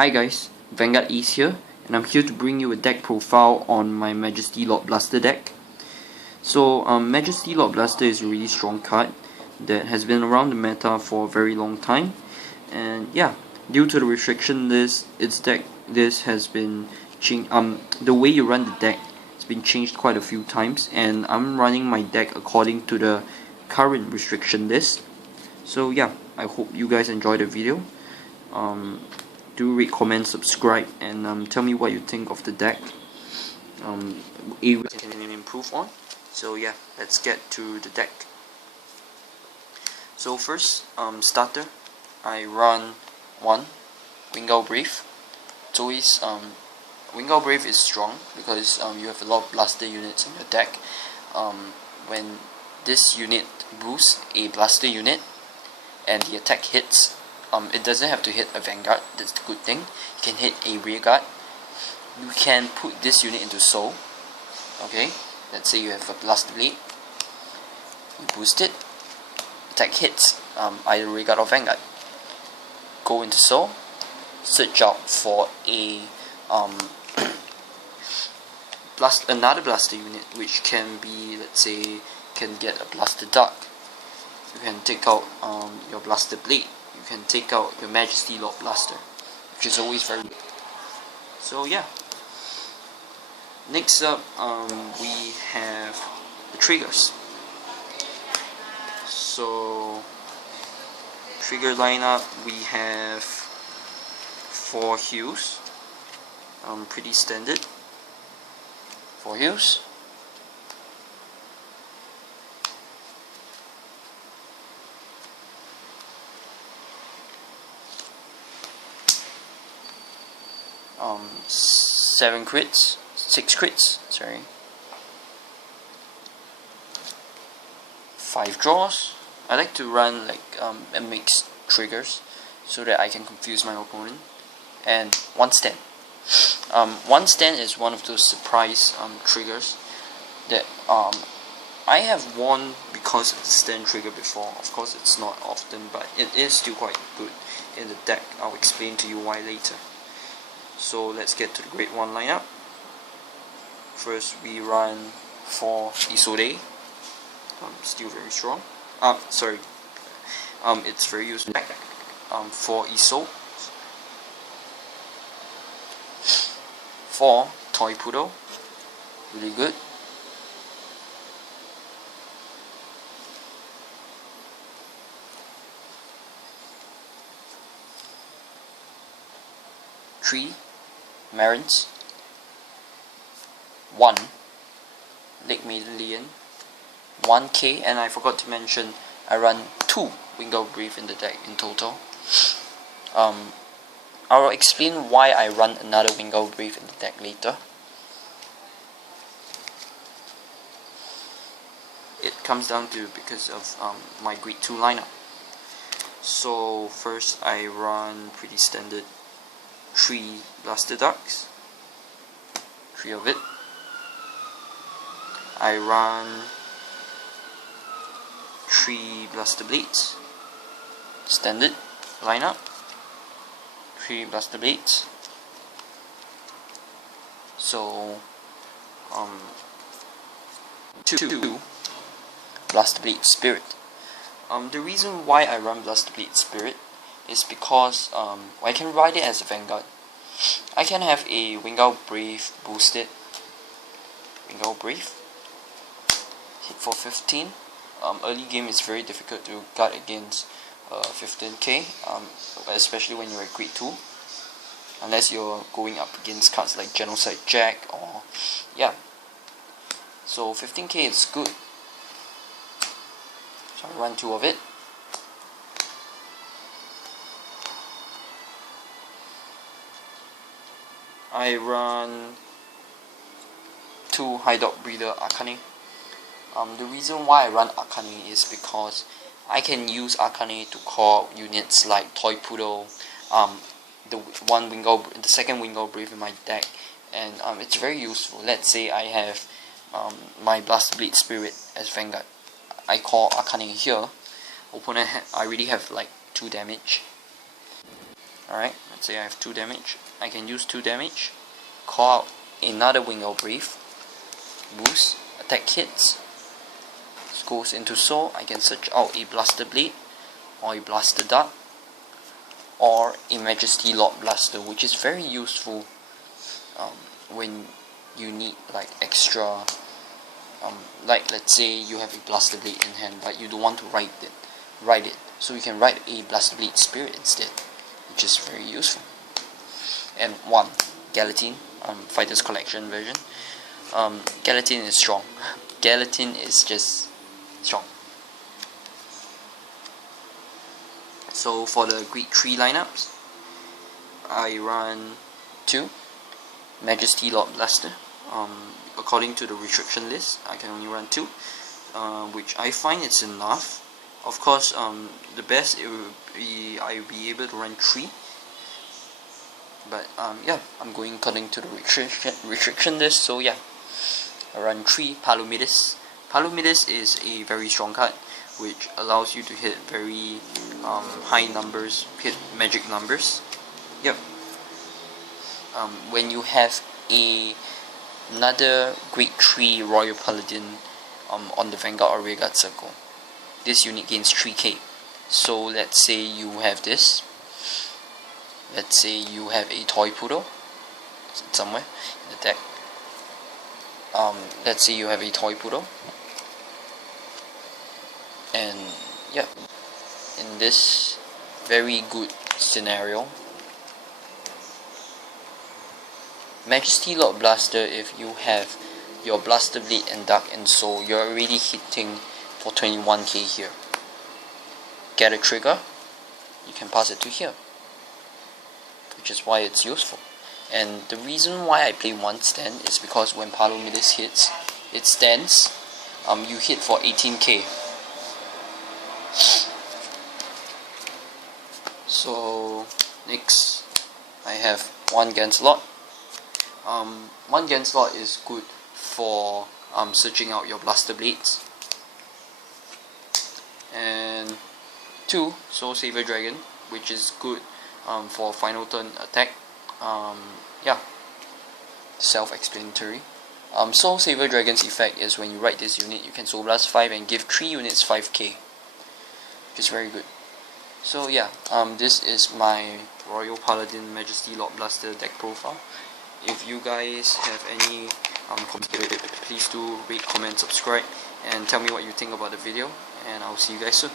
Hi guys, Vanguard is here, and I'm here to bring you a deck profile on my Majesty Lord Blaster deck. So, Majesty Lord Blaster is a really strong card that has been around the meta for a very long time, and yeah, due to the restriction list, this has been changed. The way you run the deck has been changed quite a few times, and I'm running my deck according to the current restriction list. So yeah, I hope you guys enjoy the video. Do rate, comment, subscribe, and tell me what you think of the deck. Areas can improve on. So yeah, let's get to the deck. So first, starter, I run one Vanguard Brave. It's always Vanguard Brave is strong because you have a lot of blaster units in your deck. When this unit boosts a blaster unit and the attack hits, it doesn't have to hit a Vanguard, that's the good thing. You can hit a Rearguard. You can put this unit into Soul. Okay, let's say you have a Blaster Blade. You boost it, attack hits, either Rearguard or Vanguard. Go into Soul, search out for a another Blaster unit, which can be, let's say, can get a Blaster Dark. You can take out your Blaster Blade. You can take out your Majesty Lord Blaster, which is always very good. So yeah. Next up, we have the triggers. So trigger lineup, we have 4 heals. Pretty standard. 4 heals. Six crits, sorry. 5 draws. I like to run like a mixed triggers so that I can confuse my opponent. And 1 stand. 1 stand is one of those surprise triggers that I have won because of the stand trigger before. Of course, it's not often, but it is still quite good in the deck. I'll explain to you why later. So let's get to the grade 1 lineup. First we run 4 Isode. Still very strong. It's very useful. 4 Iso. 4 Toy Poodle. Really good. 3 Marins. 1 Lake Maiden, 1k, and I forgot to mention I run 2 Vanguard Brave in the deck in total. I'll explain why I run another Vanguard Brave in the deck later. It comes down to because of my grade 2 lineup. So first I run pretty standard 3 Blaster Ducks, 3 of it. I run 3 Blaster Blades, standard lineup, 3 Blaster Blades. So 2 Blaster Blade Spirit. The reason why I run Blaster Blade Spirit is because I can ride it as a Vanguard. I can have a Vanguard Brave boosted. Vanguard Brave. Hit for 15. Early game is very difficult to guard against 15k, especially when you're at grade 2. Unless you're going up against cards like Genocide Jack or yeah. So 15k is good. So I run 2 of it. I run 2 High Dog Breeder Arcane. The reason why I run Arcane is because I can use Arcane to call units like Toy Poodle, the second Vanguard Brave in my deck, and it's very useful. Let's say I have my Blaster Blade Spirit as Vanguard. I call Arcane here. Opponent, I already have like 2 damage. Alright, let's say I have 2 damage. I can use 2 damage, call out another Wingull Brief, boost, attack hits, goes into soul. I can search out a Blaster Blade, or a Blaster Dart, or a Majesty Lord Blaster, which is very useful when you need like extra, like let's say you have a Blaster Blade in hand but you don't want to ride it, so you can ride a Blaster Blade Spirit instead, which is very useful. And 1 Galatine, Fighters Collection version. Galatine is strong. Galatine is just strong. So for the Greek 3 lineups, I run 2 Majesty Lord Blaster. According to the restriction list, I can only run 2, which I find it's enough. Of course, the best it would be I'll be able to run 3, but yeah, I'm going according to the restriction list. So yeah, I run 3 Palomides. Palomides is a very strong card, which allows you to hit very high numbers, hit magic numbers. Yep. When you have another Grade 3 Royal Paladin on the Vanguard or Rearguard circle, this unit gains 3k. So let's say you have this. Let's say you have a Toy Poodle somewhere in the deck. Let's say you have a Toy Poodle, and yeah, in this very good scenario, Majesty Lord Blaster, if you have your Blaster Blade and Dark and Soul, you're already hitting for 21k here. Get a trigger, you can pass it to here, which is why it's useful. And the reason why I play 1 stand is because when Palomides hits, it stands, you hit for 18k. So next, I have 1 Ganslot. 1 Ganslot is good for searching out your Blaster Blades. And 2 Soul Saver Dragon, which is good for final turn attack. Yeah, self-explanatory. Soul Saver Dragon's effect is when you ride this unit, you can Soul Blast 5 and give 3 units 5k, which is very good. So yeah, this is my Royal Paladin Majesty Lord Blaster deck profile. If you guys have any comments, please do rate, comment, subscribe, and tell me what you think about the video, and I'll see you guys soon.